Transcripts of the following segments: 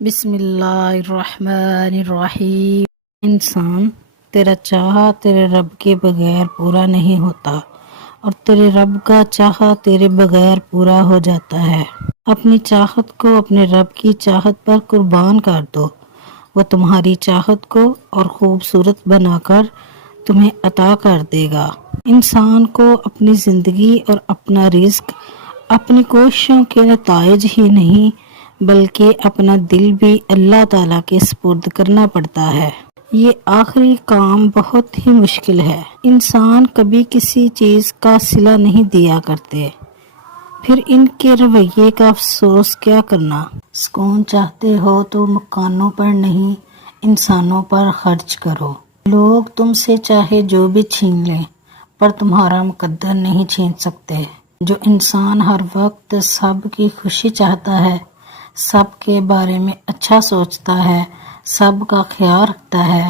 بسم اللہ الرحمن الرحیم۔ انسان، تیرا چاہا تیرے رب کے بغیر پورا نہیں ہوتا اور تیرے رب کا چاہا تیرے بغیر پورا ہو جاتا ہے۔ اپنی چاہت کو اپنے رب کی چاہت پر قربان کر دو، وہ تمہاری چاہت کو اور خوبصورت بنا کر تمہیں عطا کر دے گا۔ انسان کو اپنی زندگی اور اپنا رزق اپنی کوششوں کے نتائج ہی نہیں بلکہ اپنا دل بھی اللہ تعالیٰ کے سپرد کرنا پڑتا ہے۔ یہ آخری کام بہت ہی مشکل ہے۔ انسان کبھی کسی چیز کا صلہ نہیں دیا کرتے، پھر ان کے رویے کا افسوس کیا کرنا۔ سکون چاہتے ہو تو مکانوں پر نہیں انسانوں پر خرچ کرو۔ لوگ تم سے چاہے جو بھی چھین لیں پر تمہارا مقدر نہیں چھین سکتے۔ جو انسان ہر وقت سب کی خوشی چاہتا ہے، سب کے بارے میں اچھا سوچتا ہے، سب کا خیال رکھتا ہے،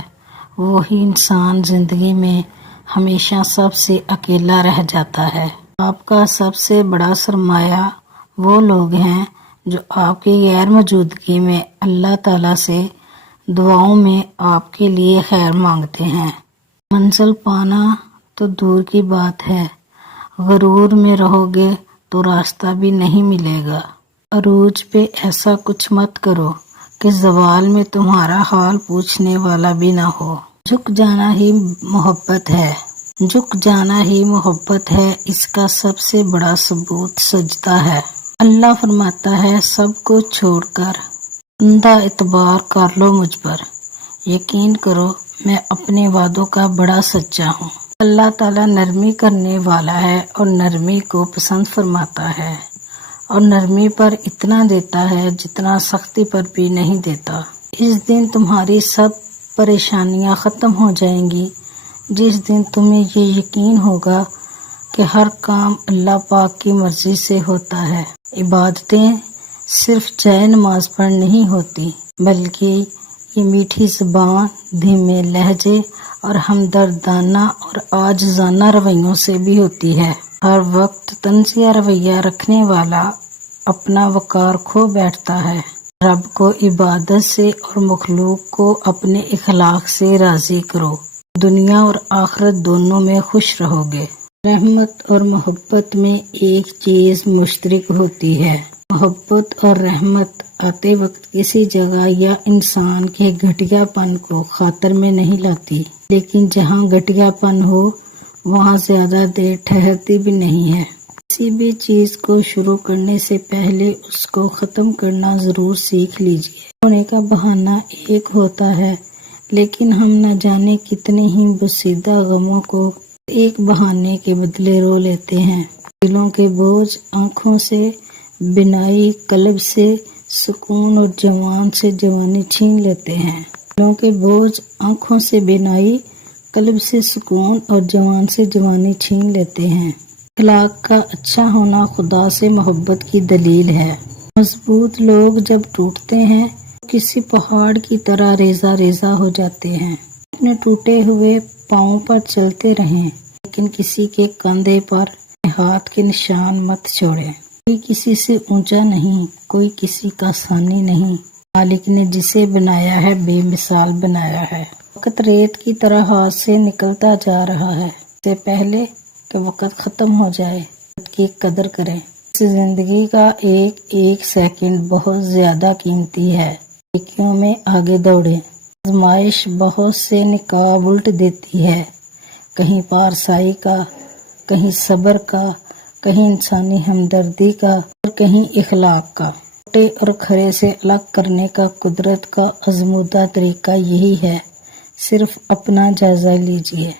وہی انسان زندگی میں ہمیشہ سب سے اکیلا رہ جاتا ہے۔ آپ کا سب سے بڑا سرمایہ وہ لوگ ہیں جو آپ کی غیر موجودگی میں اللہ تعالیٰ سے دعاؤں میں آپ کے لیے خیر مانگتے ہیں۔ منزل پانا تو دور کی بات ہے، غرور میں رہو گے تو راستہ بھی نہیں ملے گا۔ عروج پہ ایسا کچھ مت کرو کہ زوال میں تمہارا حال پوچھنے والا بھی نہ ہو۔ جھک جانا ہی محبت ہے، جھک جانا ہی محبت ہے، اس کا سب سے بڑا ثبوت سجدہ ہے۔ اللہ فرماتا ہے سب کو چھوڑ کر اندھا اعتبار کر لو مجھ پر، یقین کرو میں اپنے وعدوں کا بڑا سچا ہوں۔ اللہ تعالیٰ نرمی کرنے والا ہے اور نرمی کو پسند فرماتا ہے، اور نرمی پر اتنا دیتا ہے جتنا سختی پر بھی نہیں دیتا۔ اس دن تمہاری سب پریشانیاں ختم ہو جائیں گی، جس دن تمہیں یہ یقین ہوگا کہ ہر کام اللہ پاک کی مرضی سے ہوتا ہے۔ عبادتیں صرف جائے نماز پر نہیں ہوتی بلکہ یہ میٹھی زبان، دھیمے لہجے اور ہمدردانہ اور عاجزانہ رویوں سے بھی ہوتی ہے۔ ہر وقت طنزیہ رویہ رکھنے والا اپنا وقار کھو بیٹھتا ہے۔ رب کو عبادت سے اور مخلوق کو اپنے اخلاق سے راضی کرو، دنیا اور آخرت دونوں میں خوش رہو گے۔ رحمت اور محبت میں ایک چیز مشترک ہوتی ہے۔ محبت اور رحمت آتے وقت کسی جگہ یا انسان کے گھٹیا پن کو خاطر میں نہیں لاتی، لیکن جہاں گھٹیا پن ہو وہاں زیادہ دیر ٹھہرتی بھی نہیں ہے۔ کسی بھی چیز کو شروع کرنے سے پہلے اس کو ختم کرنا ضرور سیکھ لیجیے۔ رونے کا بہانہ ایک ہوتا ہے لیکن ہم نہ جانے کتنے ہی بوسیدہ غموں کو ایک بہانے کے بدلے رو لیتے ہیں۔ دلوں کے بوجھ آنکھوں سے بینائی، قلب سے سکون اور جوان سے جوانی چھین لیتے ہیں۔ دلوں کے بوجھ آنکھوں سے بینائی، قلب سے سکون اور جوان سے جوانی چھین لیتے ہیں۔ اخلاق کا اچھا ہونا خدا سے محبت کی دلیل ہے۔ مضبوط لوگ جب ٹوٹتے ہیں کسی پہاڑ کی طرح ریزہ ریزہ ہو جاتے ہیں۔ اپنے ٹوٹے ہوئے پاؤں پر چلتے رہیں لیکن کسی کے کندھے پر ہاتھ کے نشان مت چھوڑیں۔ کوئی کسی سے اونچا نہیں، کوئی کسی کا ثانی نہیں، مالک نے جسے بنایا ہے بے مثال بنایا ہے۔ وقت ریت کی طرح ہاتھ سے نکلتا جا رہا ہے، اس سے پہلے کہ وقت ختم ہو جائے وقت کی قدر کریں۔ اس زندگی کا ایک ایک سیکنڈ بہت زیادہ قیمتی ہے، نیکیوں میں آگے دوڑیں۔ آزمائش بہت سے نقاب الٹ دیتی ہے، کہیں پارسائی کا، کہیں صبر کا، کہیں انسانی ہمدردی کا اور کہیں اخلاق کا۔ کھوٹے اور کھرے سے الگ کرنے کا قدرت کا آزمودہ طریقہ یہی ہے، صرف اپنا جائزہ لیجیے۔